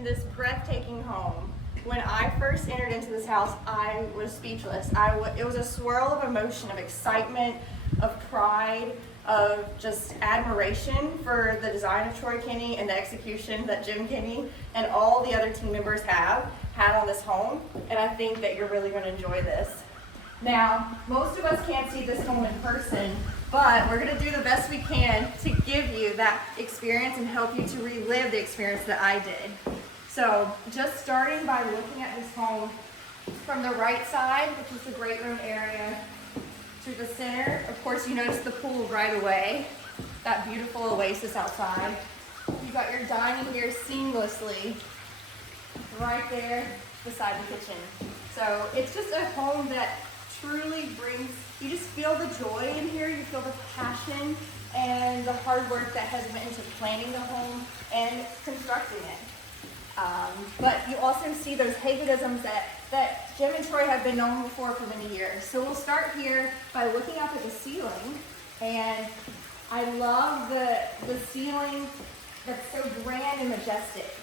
in this breathtaking home. When I first entered into this house, I was speechless. It was a swirl of emotion, of excitement, of pride, of just admiration for the design of Troy Kinney and the execution that Jim Kinney and all the other team members had on this home. And I think that you're really going to enjoy this. Now, most of us can't see this home in person, but we're going to do the best we can to give you that experience and help you to relive the experience that I did. So, just starting by looking at this home from the right side, which is the great room area, to the center. Of course, you notice the pool right away, that beautiful oasis outside. You got your dining here seamlessly right there beside the kitchen. So, it's just a home that truly brings, you just feel the joy in here, you feel the passion and the hard work that has went into planning the home and constructing it. But you also see those Hagotisms that Jim and Troy have been known for many years. So we'll start here by looking up at the ceiling, and I love the ceiling that's so grand and majestic.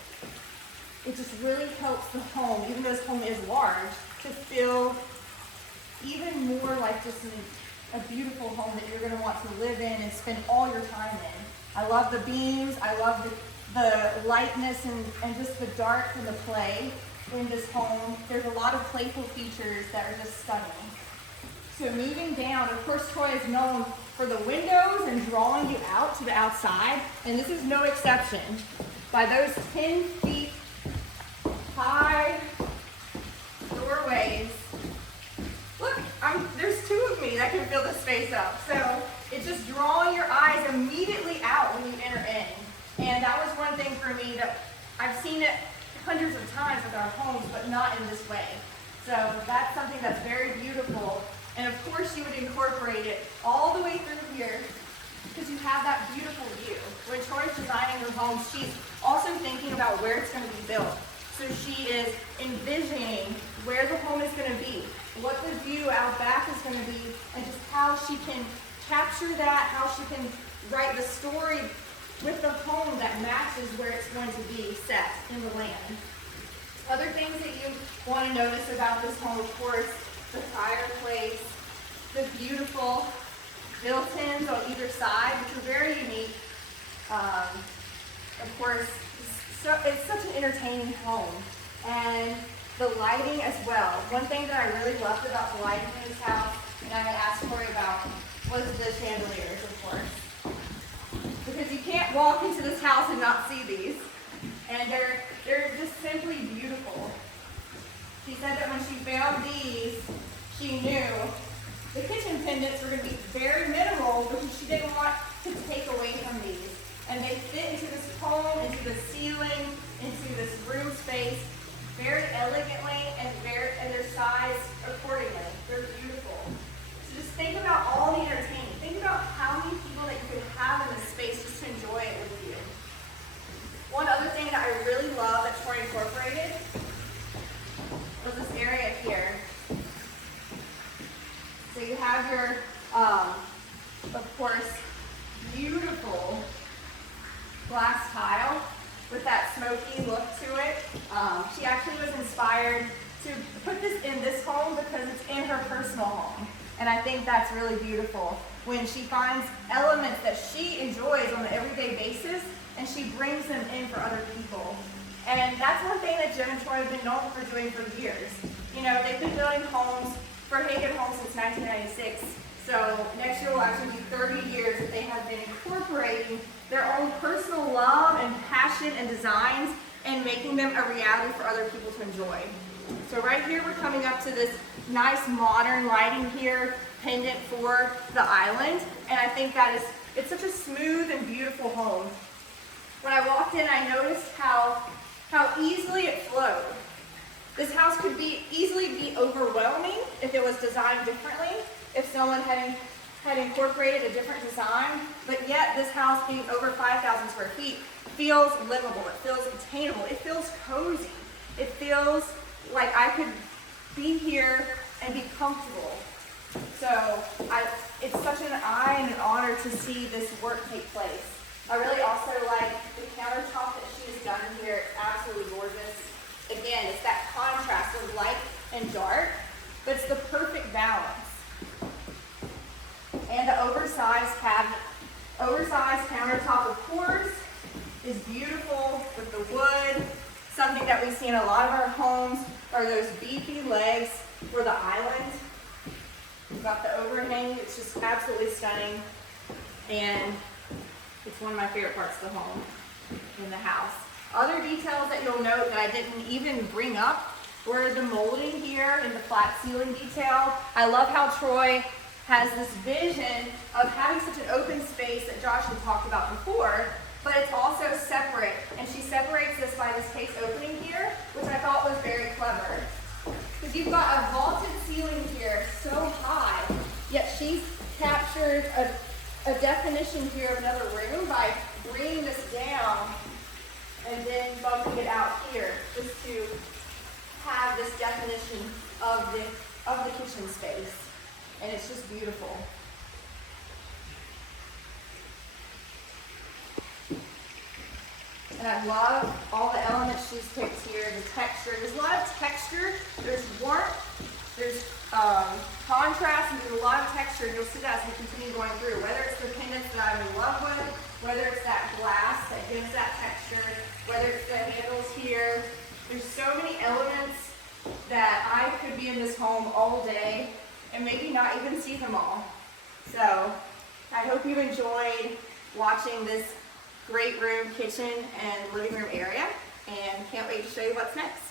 It just really helps the home, even though this home is large, to feel even more like just a beautiful home that you're going to want to live in and spend all your time in. I love the beams, I love the lightness and just the dark and the play in this home. There's a lot of playful features that are just stunning. So moving down, of course Troy is known for the windows and drawing you out to the outside, and this is no exception. By those 10 feet high doorways, look, there's two of me that can fill this space up. So it's just drawing your eyes immediately out when you enter in. And that was one thing for me that I've seen it hundreds of times with our homes, but not in this way. So that's something that's very beautiful. And of course you would incorporate it all the way through here because you have that beautiful view. When Troy's designing her home, she's also thinking about where it's going to be built. So she is envisioning where the home is going to be, what the view out back is going to be, and just how she can capture that, how she can write the story with the home that matches where it's going to be set in the land. Other things that you want to notice about this home, of course, the fireplace, the beautiful built-ins on either side, which are very unique. Of course, so it's such an entertaining home. And the lighting as well. One thing that I really loved about the lighting in this house, and I had asked Corey about, was the chandeliers, of course. Because you can't walk into this house and not see these. And they're just simply beautiful. She said that when she found these, she knew the kitchen pendants were going to be very minimal because she didn't want to take away from these. And they fit into this home, into the ceiling, into this room space very elegantly and they're sized accordingly. They're beautiful. So just think about all the entertainment. Think about how many people that you could have in this space just to enjoy it with you. One other thing that I really love that Troy incorporated was this area here. So you have your, of course, beautiful glass tile with that smoky look to it. She actually was inspired to put this in this home because it's in her personal home. And I think that's really beautiful when she finds elements that she enjoys on an everyday basis and she brings them in for other people. And that's one thing that Jim and Troy have been known for doing for years. You know, they've been building homes for Harrogate Homes since 1996. So next year will actually be 30 years that they have been incorporating their own personal love and passion and designs and making them a reality for other people to enjoy. So right here we're coming up to this nice modern lighting here, pendant for the island, and I think that it's such a smooth and beautiful home. When I walked in, I noticed how easily it flowed. This house could easily be overwhelming if it was designed differently, if someone had incorporated a different design, but yet this house being over 5,000 square feet feels livable, it feels attainable, it feels cozy, it feels like I could be here and be comfortable. So it's such an eye and an honor to see this work take place. I really also like the countertop that she has done here, absolutely gorgeous. of light and dark, but it's the perfect balance. And the oversized countertop, of course, is beautiful with the wood. Something that we see in a lot of our homes are those beefy legs for the island. We've got the overhang, it's just absolutely stunning. And it's one of my favorite parts of the home in the house. Other details that you'll note that I didn't even bring up were the molding here and the flat ceiling detail. I love how Troy has this vision of having such an open space that Josh had talked about before, but it's also separate. And she separates this by this case opening here, which I thought was very clever. Because you've got a vaulted ceiling here so high, yet she's captured a definition here of another room by bringing this down and then bumping it out here just to have this definition of the kitchen space. And it's just beautiful. And I love all the elements she's picked here, the texture. There's a lot of texture, there's warmth, there's contrast, and there's a lot of texture, and you'll see that as we continue going through. Whether it's the pendants that I'm in love with, whether it's that glass that gives that texture, whether it's the handles here. There's so many elements that I could be in this home all day and maybe not even see them all. So I hope you enjoyed watching this great room, kitchen, and living room area, and can't wait to show you what's next.